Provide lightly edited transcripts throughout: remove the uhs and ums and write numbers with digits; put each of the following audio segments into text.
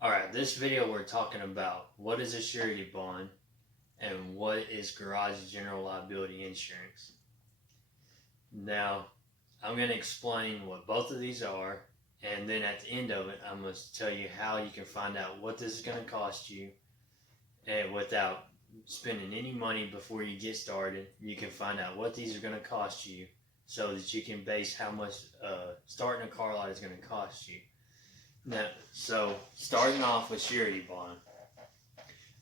Alright, this video we're talking about what is a surety bond and what is garage general liability insurance. Now, I'm going to explain what both of these are, and then at the end of it, I'm going to tell you how you can find out what this is going to cost you, and without spending any money before you get started. You can find out what these are going to cost you so that you can base how much starting a car lot is going to cost you. Now, so starting off with surety bond.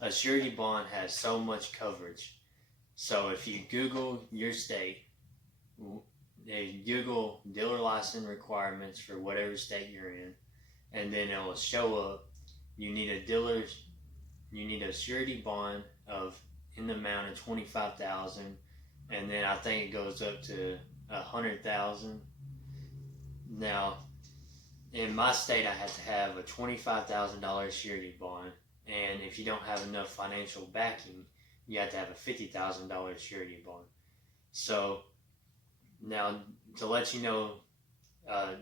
A surety bond has so much coverage. So if you Google your state, Google dealer license requirements for whatever state you're in, and then it will show up. You need a surety bond of in the amount of 25,000, and then I think it goes up to 100,000. Now, in my state, I have to have a $25,000 surety bond, and if you don't have enough financial backing, you have to have a $50,000 surety bond. So now, to let you know,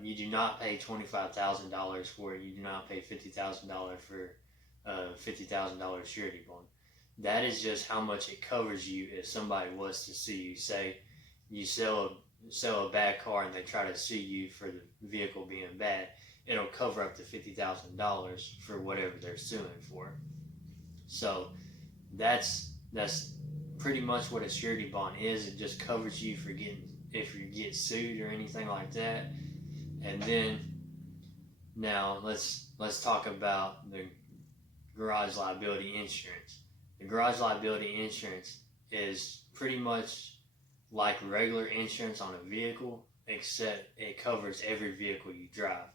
you do not pay $25,000 for it. You do not pay $50,000 for a $50,000 surety bond. That is just how much it covers you if somebody was to sue you. Say you sell a bad car and they try to sue you for the vehicle being bad, it'll cover up to $50,000 for whatever they're suing for. So that's pretty much what a surety bond is. It just covers you for if you get sued or anything like that. And then now let's talk about the garage liability insurance. The garage liability insurance is pretty much like regular insurance on a vehicle, except it covers every vehicle you drive.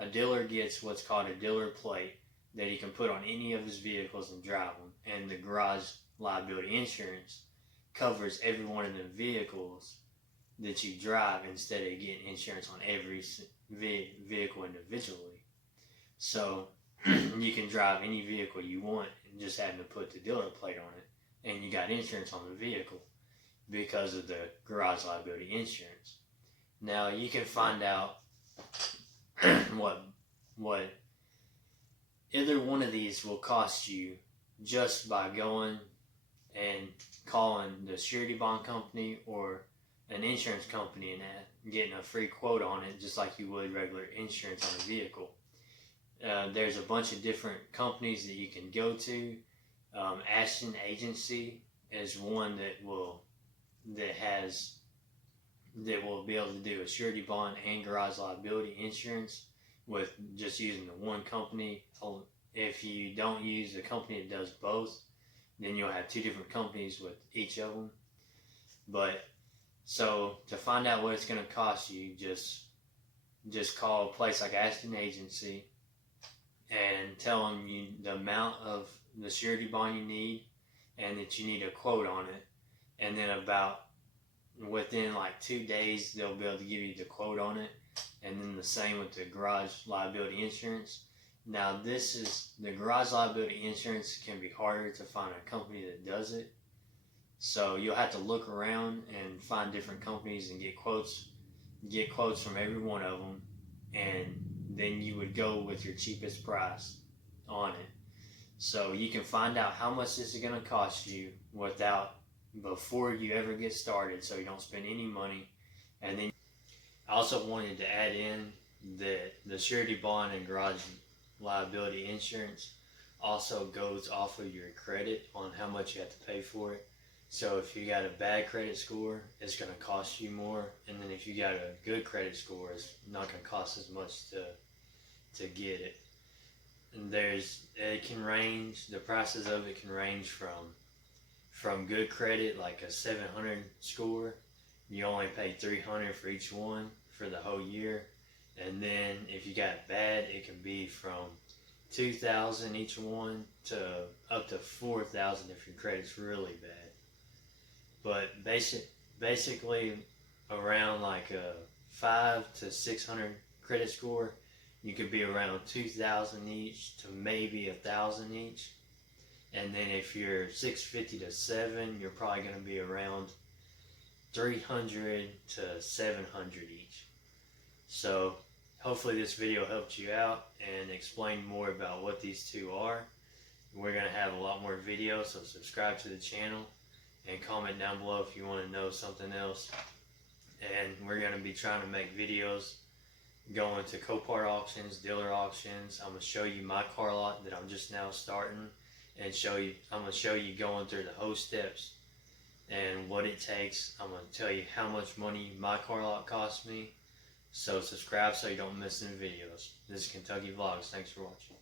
A dealer gets what's called a dealer plate that he can put on any of his vehicles and drive them. And the garage liability insurance covers every one of the vehicles that you drive instead of getting insurance on every vehicle individually. So you can drive any vehicle you want and just having to put the dealer plate on it, and you got insurance on the vehicle because of the garage liability insurance. Now you can find out what either one of these will cost you just by going and calling the surety bond company or an insurance company and getting a free quote on it, just like you would regular insurance on a vehicle. There's a bunch of different companies that you can go to. Ashton Agency is one that will be able to do a surety bond and garage liability insurance with just using the one company. If you don't use the company that does both, then you'll have two different companies with each of them. But so to find out what it's going to cost you, just call a place like Ashton Agency and tell them the amount of the surety bond you need and that you need a quote on it. And then within like 2 days, they'll be able to give you the quote on it. And then the same with the garage liability insurance. Now the garage liability insurance can be harder to find a company that does it. So you'll have to look around and find different companies and get quotes from every one of them, and then you would go with your cheapest price on it. So you can find out how much this is going to cost you before you ever get started, so you don't spend any money. And then I also wanted to add in that the surety bond and garage liability insurance also goes off of your credit on how much you have to pay for it. So if you got a bad credit score, it's going to cost you more. And then if you got a good credit score, it's not going to cost as much to get it. And the prices of it can range from good credit, like a 700 score. You only pay $300 for each one for the whole year. And then if you got bad, it can be from $2,000 each one to up to $4,000 if your credit's really bad. But basically around like a 500 to 600 credit score, you could be around 2,000 each to maybe 1,000 each. And then if you're 650 to 7, you're probably going to be around 300 to 700 each. So hopefully this video helped you out and explained more about what these two are. We're going to have a lot more videos, so subscribe to the channel and comment down below if you want to know something else. And we're going to be trying to make videos going to Copart auctions, dealer auctions. I'm going to show you my car lot that I'm just now starting, and I'm going to show you going through the whole steps and what it takes. I'm going to tell you how much money my car lot cost me. So subscribe so you don't miss any videos. This is Kentucky Vlogs. Thanks for watching.